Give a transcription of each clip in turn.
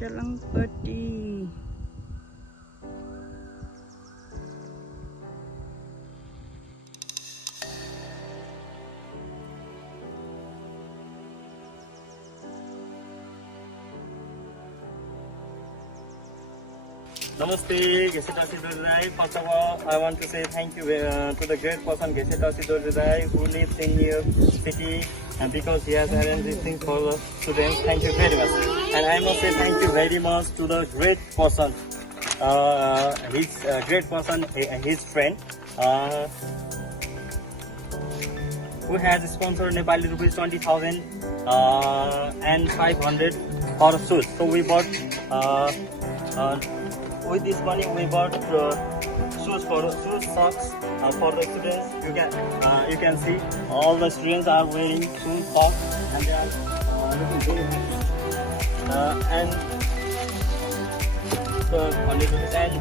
Chalangpati. Namaste, Gesetasi Dorjai. First of all, I want to say thank you to the great person Gesetasi Dorjai who lives in your city, and because he has arranged these things for the students. Thank you very much. And I must say thank you very much to the great person, his friend, who has sponsored Nepali rupees 20,000 and 500 for shoes. So we bought. With this money, we bought shoes, socks for the students. You can see all the students are wearing shoes, socks, and they are looking very happy. And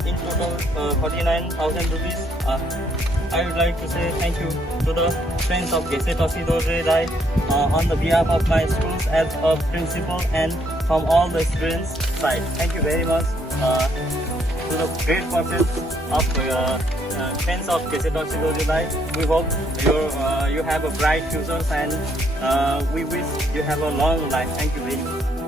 in total 49,000 rupees. I would like to say thank you to the friends of Gesetasi Dorjai on the behalf of my schools as a principal and from all the students' side. Thank you very much to the great person of friends of Gesetasi Dorjai. We hope you have a bright future, and we wish you have a long life. Thank you very much.